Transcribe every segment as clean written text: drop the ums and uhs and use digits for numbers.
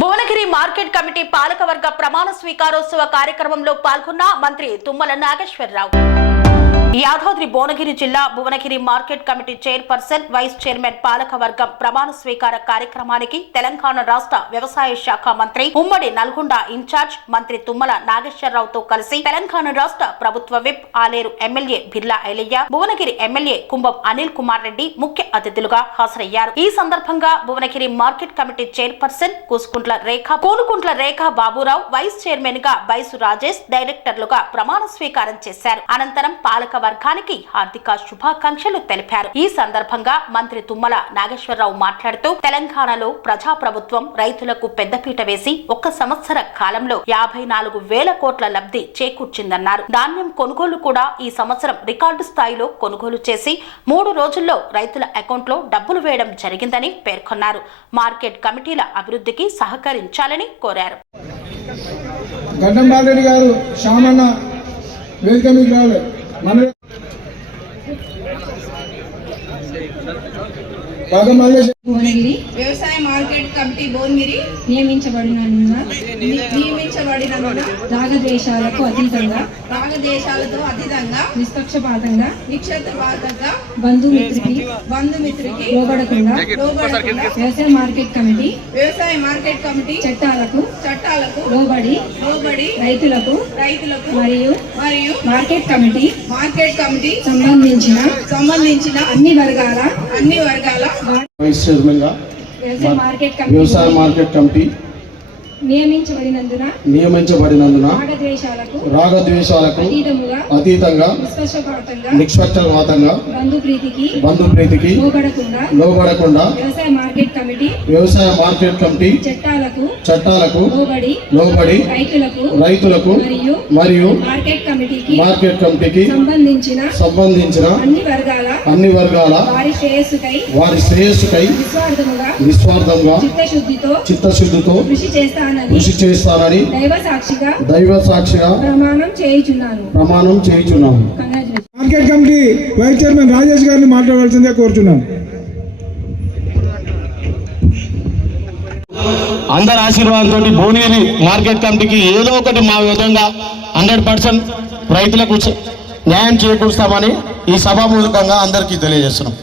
Bhuvanagiri market committee పాలకవర్గ ప్రమాణ స్వీకారోత్సవ కార్యక్రమంలో పాల్గొన్న మంత్రి తుమ్మల నాగేశ్వరరావు. యాదాద్రి భువనగిరి జిల్లా Bhuvanagiri market committee chairperson, vice chairman పాలకవర్గం ప్రమాణ స్వీకార కార్యక్రమానికి తెలంగాణ రాష్ట్ర వ్యవసాయ శాఖ మంత్రి, ఉమ్మడి నల్గొండ ఇన్ఛార్జ్ మంత్రి తుమ్మల నాగేశ్వరరావుతో కలిసి తెలంగాణ రాష్ట్ర ప్రభుత్వ whip, Aleru MLA Birla Ailaiah, Bhuvanagiri MLA Kumbham Anil Kumar Reddy ముఖ్య అతిథులుగా హాజరయ్యారు. ఈ సందర్భంగా Bhuvanagiri market committee chairperson Kunukuntla Rekha Baburao, vice chairman గా బైసు రాజేష్, డైరెక్టర్లుగా ప్రమాణ స్వీకారం చేశారు. అనంతరం పాలక వర్గానికి హార్దిక శుభాకాంక్షలు తెలిపారు. ఈ సందర్భంగా మంత్రి తుమ్మల నాగేశ్వరరావు మాట్లాడుతూ, తెలంగాణలో ప్రజాప్రభుత్వం రైతులకు పెద్దపీట వేసి 1 సంవత్సర కాలంలో 54,000 కోట్ల లబ్ధి చేకూర్చిందన్నారు. ధాన్యం కొనుగోలు కూడా ఈ సంవత్సరం రికార్డు స్థాయిలో కొనుగోలు చేసి 3 రోజుల్లో రైతుల అకౌంట్లో డబ్బులు వేయడం జరిగిందని పేర్కొన్నారు. మార్కెట్ కమిటీల అభివృద్ధికి సహకరించాలని కోరారు. భువనగిరి వ్యవసాయ మార్కెట్ కమిటీ భువనగిరి నియమించబడినందున రాగద్వేషాలతో అతీతంగా నిష్పక్షపాతంగా బంధుమిత్రికి లోబడకుండా వ్యవసాయ మార్కెట్ కమిటీ చట్టాలకు లోబడి రైతులకు మరియు మార్కెట్ కమిటీ సంబంధించిన అన్ని వర్గాల వైస్ చైర్మన్ గా వ్యవసాయ మార్కెట్ కమిటీ నియమించబడినందున రాగద్వేషాలకు అతీతంగా నిష్పక్షపాతంగా బంధుప్రీతికి లోబడకుండా వ్యవసాయ మార్కెట్ కమిటీ చట్టాలకు లోబడి రైతులకు మరియు మార్కెట్ కమిటీకి సంబంధించిన అన్ని వర్గాల వారి శ్రేయస్సుకై నిస్వార్థంగా చిత్తశుద్ధితో కృషి చేస్తానని దైవ సాక్షిగా ప్రమాణం చేయుచున్నాను. Market committee vice chairman Rajesh గారిని మాట్లాడవలసిందే కోరుచున్నాను. అందరి ఆశీర్వాదంతో భువనగిరి మార్కెట్ కమిటీకి ఏదో ఒకటి మా విధంగా 100% రైతులకు న్యాయం చేకూరుస్తామని ఈ సభాముఖంగా అందరికీ తెలియజేస్తున్నాం.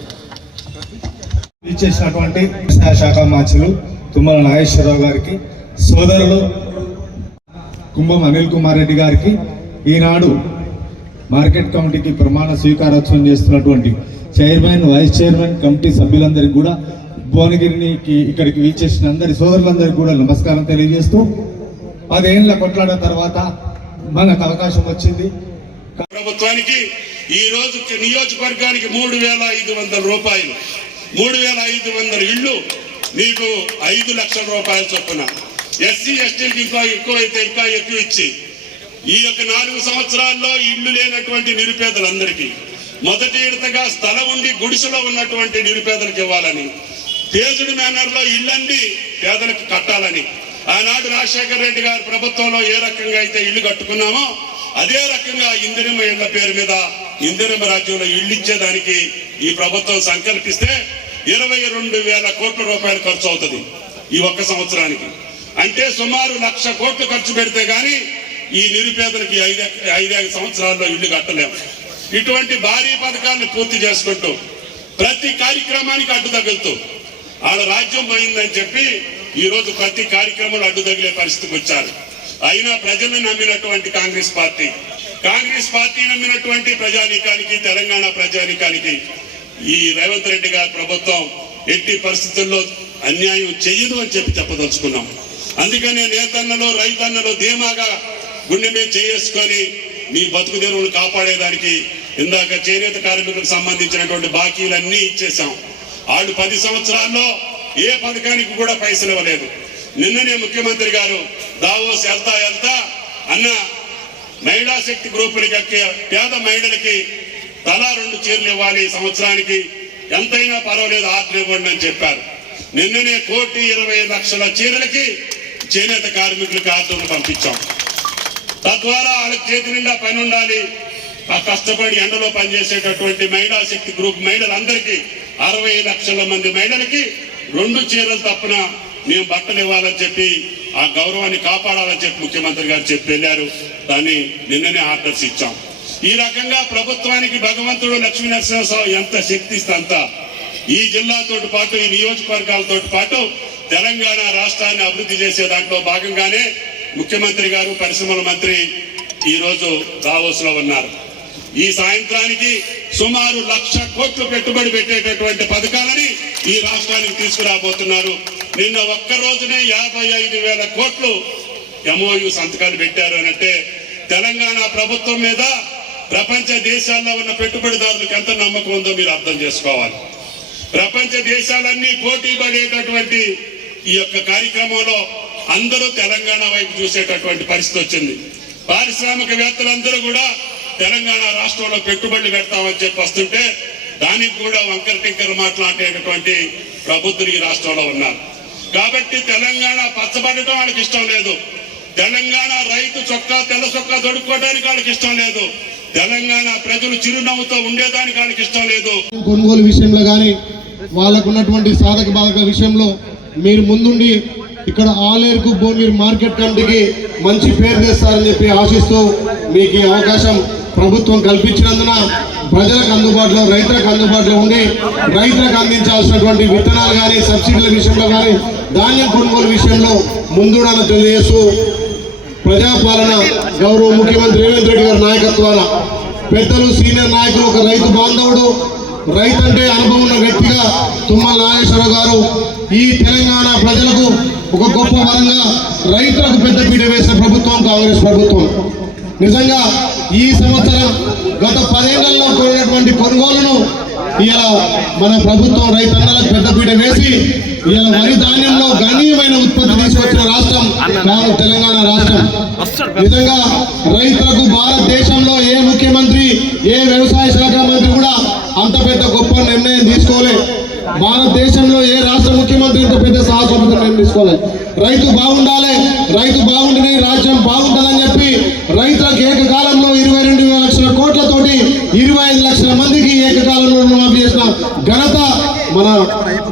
ఇచ్చేసినటువంటి శాఖ మంత్రులు తుమ్మల నాగేశ్వరరావు గారికి, సోదరులు కుంభం అనిల్ కుమార్ రెడ్డి గారికి, ఈనాడు మార్కెట్ కమిటీకి ప్రమాణ స్వీకారోత్సవం చేస్తున్నటువంటి చైర్మన్, వైస్ చైర్మన్, కమిటీ సభ్యులందరికీ కూడా, భువనగిరికి ఇక్కడికి వీచేసిన అందరి సోదరులందరికీ కూడా నమస్కారం తెలియజేస్తూ, 10 ఏళ్ల కొట్లాట తర్వాత మనకు అవకాశం వచ్చింది. ప్రభుత్వానికి ఈ రోజు నియోజకవర్గానికి 3,500 రూపాయలు, 3,500 ఇళ్లు, మీకు 5 లక్షల రూపాయల చొప్పున, ఎస్సీ ఎస్టీలకు ఇంకా ఎక్కువైతే ఇంకా ఎక్కువ ఇచ్చి, ఈ యొక్క 4 సంవత్సరాల్లో ఇళ్లు లేనటువంటి నిరుపేదలందరికీ మొదటి విడతగా స్థలం ఉండి గుడిసెలో ఉన్నటువంటి నిరుపేదలకు ఇవ్వాలని, పేజుడు మేనర్ లో ఇళ్లన్నీ పేదలకు కట్టాలని, ఆనాడు రాజశేఖర రెడ్డి గారి ప్రభుత్వంలో ఏ రకంగా అయితే ఇళ్లు కట్టుకున్నామో అదే రకంగా ఇందిరమ్మ ఇళ్ల పేరు మీద ఇందిరమ్మ రాజ్యంలో ఇళ్లు ఇచ్చేదానికి ఈ ప్రభుత్వం సంకల్పిస్తే 22,000 కోట్ల రూపాయలు ఖర్చు అవుతుంది ఈ 1 సంవత్సరానికి. అంటే సుమారు 1,00,000 కోట్లు ఖర్చు పెడితే గానీ ఈ నిరుపేదలకి 5 సంవత్సరాల్లో ఇళ్లు కట్టలేము. ఇటువంటి భారీ పథకాలను పూర్తి చేసుకుంటూ ప్రతి కార్యక్రమానికి అడ్డు తగులుతూ వాళ్ళ రాజ్యం పోయిందని చెప్పి ఈ రోజు ప్రతి కార్యక్రమంలో అడ్డు తగిలే పరిస్థితికి వచ్చారు. అయినా ప్రజలను నమ్మినటువంటి కాంగ్రెస్ పార్టీ నమ్మినటువంటి ప్రజానీకానికి, తెలంగాణ ప్రజానీకానికి ఈ రేవంత్ రెడ్డి గారి ప్రభుత్వం ఎట్టి పరిస్థితుల్లో అన్యాయం చెయ్యదు అని చెప్పదలుచుకున్నాం. అందుకనే నేతన్నలో రైతన్నలో ధీమాగా గుండె మీద చేసుకొని మీ బతుకు తెరువును కాపాడేదానికి ఇందాక చేనేత కార్మికులకు సంబంధించినటువంటి బాకీలన్నీ ఇచ్చేసాం. వాళ్ళు 10 సంవత్సరాల్లో ఏ పథకానికి కూడా పైసలు ఇవ్వలేదు. నిన్ననే ముఖ్యమంత్రి గారు దావోస్ వెళ్తా అన్న మహిళా శక్తి గ్రూపులకి, పేద మహిళలకి తలా 2 చీరలు ఇవ్వాలి సంవత్సరానికి, ఎంతైనా పర్వాలేదు ఆర్డర్ ఇవ్వండి అని చెప్పారు. నిన్ననే 1,20,00,000 చీరలకి చేనేత కార్మికులకు ఆర్డర్లు పంపించాం. తద్వారా వాళ్ళకి చేతి నిండా పని ఉండాలి. ఆ కష్టపడి ఎండలో పనిచేసేటటువంటి మహిళా శక్తి గ్రూప్ మహిళలందరికీ 60 లక్షల మంది మహిళలకి 2 చీరలు తప్పున మేము బట్టలు ఇవ్వాలని చెప్పి ఆ గౌరవాన్ని కాపాడాలని చెప్పి ముఖ్యమంత్రి గారు చెప్పి వెళ్ళారు. దాన్ని నిన్ననే ఆర్డర్స్ ఇచ్చాం. ఈ రకంగా ప్రభుత్వానికి భగవంతుడు లక్ష్మీ నరసింహస్వామి ఎంత శక్తి ఇస్తే అంత ఈ జిల్లాతో పాటు ఈ నియోజకవర్గాలతో పాటు తెలంగాణ రాష్ట్రాన్ని అభివృద్ధి చేసే దాంట్లో భాగంగానే ముఖ్యమంత్రి గారు పరిశ్రమల మంత్రి ఈ రోజు దావోస్ లో ఉన్నారు. ఈ సాయంత్రానికి సుమారు 1,00,000 కోట్లు పెట్టుబడి పెట్టేటటువంటి పథకాలని ఈ రాష్ట్రానికి తీసుకురాబోతున్నారు. నిన్న ఒక్క రోజునే 55,000 కోట్లు MOU సంతకాలు పెట్టారు అంటే తెలంగాణ ప్రభుత్వం మీద ప్రపంచ దేశాల్లో ఉన్న పెట్టుబడిదారులకు ఎంత నమ్మకం ఉందో మీరు అర్థం చేసుకోవాలి. ప్రపంచ దేశాలన్నీ పోటీ పడేటటువంటి ఈ యొక్క కార్యక్రమంలో అందరూ తెలంగాణ వైపు చూసేటటువంటి పరిస్థితి వచ్చింది. పారిశ్రామికవేత్తలందరూ కూడా తెలంగాణ రాష్ట్రంలో పెట్టుబడులు పెడతామని చెప్పి వస్తుంటే దానికి కూడా వంకర టింకర మాట్లాడేటటువంటి ప్రభుత్వం ఈ రాష్ట్రంలో ఉన్నారు. కాబట్టి తెలంగాణ పచ్చబడటం వాళ్ళకి ఇష్టం లేదు. తెలంగాణ రైతు చొక్కా తెల్ల చొక్కా దొడుక్కోవడానికి వాళ్ళకి ఇష్టం లేదు. తెలంగాణ ప్రజలు చిరునవ్వుతో ఉండేదానికి వాళ్ళకి ఇష్టం లేదు. కొనుగోలు విషయంలో కానీ వాళ్ళకు ఉన్నటువంటి సాధక బాధక విషయంలో మీరు ముందుండి ఇక్కడ ఆలేరుకు భువనగిరి మార్కెట్ కమిటీకి మంచి పేరు తెస్తారని చెప్పి ఆశిస్తూ మీకు ఈ అవకాశం ప్రభుత్వం కల్పించినందున ప్రజలకు అందుబాటులో రైతులకు అందుబాటులో ఉండి రైతులకు అందించాల్సినటువంటి విత్తనాలు కానీ సబ్సిడీల విషయంలో కానీ ధాన్యం కొనుగోలు విషయంలో ముందుండాలని తెలియజేస్తూ ప్రజాపాలన గౌరవ ముఖ్యమంత్రి రేవంత్ రెడ్డి గారి నాయకత్వాన పెద్దలు సీనియర్ నాయకులు ఒక రైతు బాంధవుడు రైతు అంటే అనుభవం ఉన్న వ్యక్తిగా తుమ్మల నాగేశ్వరరావు గారు ఈ తెలంగాణ ప్రజలకు ఒక గొప్ప వరంగా రైతులకు పెద్దపీట వేసిన ప్రభుత్వం కాంగ్రెస్ ప్రభుత్వం. నిజంగా ఈ సంవత్సరం గత 10 ఏళ్లలో కోరినటువంటి కొనుగోలును ఇలా మన ప్రభుత్వం రైతన్నలకు పెద్దపీట వేసి ఇలా వరి ధాన్యంలో గణనీయమైన ఉత్పత్తి తీసుకొచ్చిన రాష్ట్రం తెలంగాణ రాష్ట్రం. నిజంగా రైతులకు భారతదేశంలో ఏ ముఖ్యమంత్రి ఏ వ్యవసాయ శాఖ మంత్రి కూడా అంత పెద్ద గొప్ప నిర్ణయం తీసుకోలేదు. భారతదేశంలో ఏ రాష్ట్ర ముఖ్యమంత్రి ఇంత పెద్ద సాహసోపేత నిర్ణయం తీసుకోలేదు. రైతు బాగుండాలి, రైతు బాగుంటేనే రాజ్యం బాగుంటుందని చెప్పి రైతులకు ఏకకాలంలో 22 లక్షల కోట్లతోటి 25 లక్షల మందికి ఏకకాలంలో రుణమాఫీ చేసిన ఘనత మన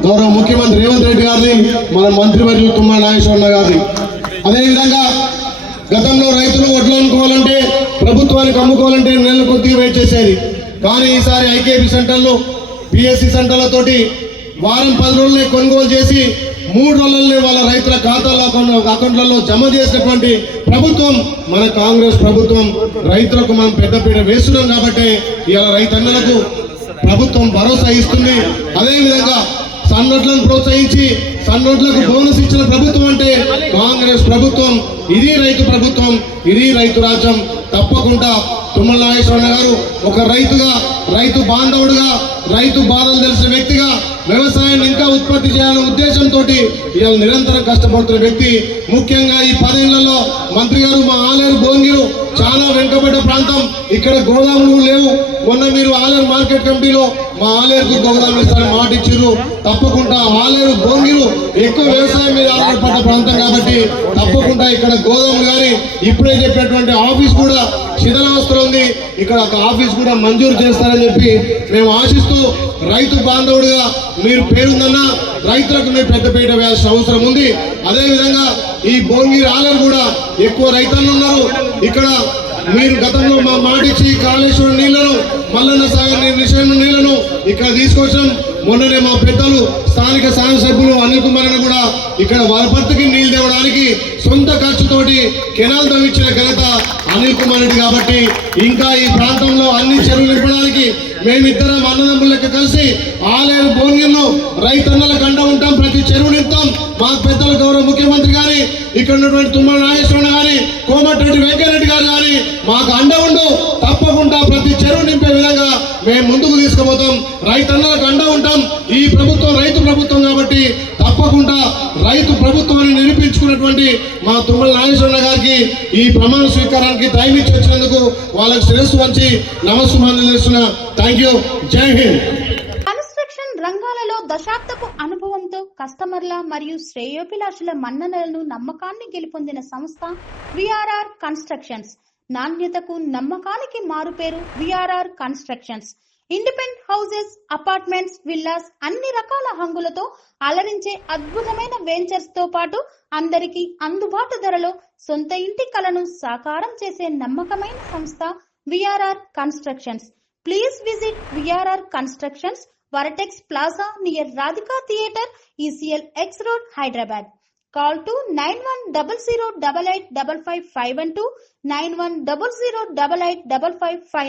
గౌరవ ముఖ్యమంత్రి రేవంత్ రెడ్డి గారిది, మన మంత్రివర్యులు తుమ్మల నాగేశ్వరరావు గారిది. అదేవిధంగా గతంలో రైతులు వడ్లు అమ్ముకోవాలంటే ప్రభుత్వానికి అమ్ముకోవాలంటే నెలల కొద్దిగా వెయిట్ చేసేది. కానీ ఈసారి ఐకేపీ సెంటర్లు పిఎస్సి సెంటర్లతోటి వారం 10 రోజులనే కొనుగోలు చేసి 3 రోజులనే వాళ్ళ రైతుల ఖాతాల్లో అకౌంట్లలో జమ చేసినటువంటి ప్రభుత్వం మన కాంగ్రెస్ ప్రభుత్వం. రైతులకు మనం పెద్దపీట వేస్తున్నాం కాబట్టి ఇలా రైతన్నలకు ప్రభుత్వం భరోసా ఇస్తుంది. అదేవిధంగా సన్నోట్లను ప్రోత్సహించి సన్నోట్లకు బోనస్ ఇచ్చిన ప్రభుత్వం అంటే కాంగ్రెస్ ప్రభుత్వం. ఇది రైతు ప్రభుత్వం, ఇది రైతు రాజ్యం. తప్పకుండా తుమ్మల నాగేశ్వరరావు గారు ఒక రైతుగా, రైతు బాంధవుడుగా, రైతు బాధలు తెలిసిన వ్యక్తిగా వ్యవసాయాన్ని ఇంకా ఉత్పత్తి చేయాలనే ఉద్దేశంతో ఇవాళ నిరంతరం కష్టపడుతున్న వ్యక్తి. ముఖ్యంగా ఈ 10 ఏళ్లలో మంత్రి గారు మా ఆలేరు భువనగిరి చాలా వెనుకబడ్డ ప్రాంతం, ఇక్కడ గోదాములు లేవు. మొన్న మీరు ఆలేరు మార్కెట్ కమిటీలో మా ఆలేరుకు గోదాములు ఇస్తారని మాట ఇచ్చారు. తప్పకుండా ఆలేరు భువనగిరి ఎక్కువ వ్యవసాయం మీద ఆధారపడ్డ ప్రాంతం కాబట్టి తప్పకుండా ఇక్కడ గోదాములు కానీ ఇప్పుడే చెప్పినటువంటి ఆఫీస్ కూడా శిథిలావస్థలో ఉంది, ఇక్కడ ఒక ఆఫీస్ కూడా మంజూరు చేస్తారని చెప్పి మేము ఆశిస్తూ రైతు బాంధవుడిగా మీరు పేరుందన్నా రైతులకు మీరు పెద్దపీట వేయాల్సిన అవసరం ఉంది. అదేవిధంగా ఈ భువనగిరి ఆలేరు కూడా ఎక్కువ రైతులు ఉన్నారు. ఇక్కడ మీరు గతంలో మా మాటిచ్చి కాళేశ్వరం నీళ్లను, మల్లన్న సాగర్ నీళ్లను ఇక్కడ తీసుకొచ్చాం. మొన్ననే మా పెద్దలు స్థానిక శాసనసభ్యులు అనిల్ కుమార్ కూడా ఇక్కడ వరపర్తికి నీళ్లు తేవడానికి సొంత ఖర్చుతోటి కెనాల్ తవ్వించిన ఘనత అనిల్ కుమార్ రెడ్డి. కాబట్టి ఇంకా ఈ ప్రాంతంలో అన్ని చెరువులు నింపడానికి మేమిద్దరం అన్నదమ్ముల లెక్క కలిసి ఆలేరు భువనగిరిలో రైతన్నలకు అండ ఉంటాం. ప్రతి చెరువు నింపుతాం. మా పెద్దల గౌరవ ముఖ్యమంత్రి గాని, ఇక్కడ ఉన్నటువంటి తుమ్మల నాగేశ్వరరావు గాని, కోమటిరెడ్డి వెంకయ్యరెడ్డి గారు గాని మాకు అండ ఉండు. తప్పకుండా ప్రతి చెరువు నింపే విధంగా మేము ముందుకు తీసుకుపోతాం. రైతన్నలకు అండ ఉంటాం. ఈ ప్రభుత్వం రైతు ప్రభుత్వం కాబట్టి తప్పకుండా రైతు ప్రభుత్వాన్ని నిరూపించుకున్నటువంటి మా తుమ్మల నాగేశ్వరరావు గారికి ఈ ప్రమాణ స్వీకారానికి టైం ఇచ్చి వచ్చినందుకు వాళ్ళకి శిరస్సు వంచి నమస్సుమాన్లు చేస్తున్నా. Thank you. జై హింద్. కన్స్ట్రక్షన్ రంగాలలో దశాబ్దపు అనుభవంతో కస్టమర్ల మరియు శ్రేయోభిలాషుల మన్ననలను, నమ్మకాన్ని గెలుపొందిన సంస్థ విఆర్ఆర్ కన్స్ట్రక్షన్స్. నాణ్యతకు, నమ్మకానికి మారుపేరు VRR constructions. Independent houses, apartments, villas అన్ని రకాల హంగులతో అలరించే అద్భుతమైన వెంచర్స్ తో పాటు అందరికీ అందుబాటు ధరలో సొంత ఇంటి కలను సాకారం చేసే నమ్మకమైన సంస్థ VRR constructions. Please visit VRR constructions, Varatex Plaza near Radhika Theatre, ECL X Road, Hyderabad. Call to 910088555512, 9100885559.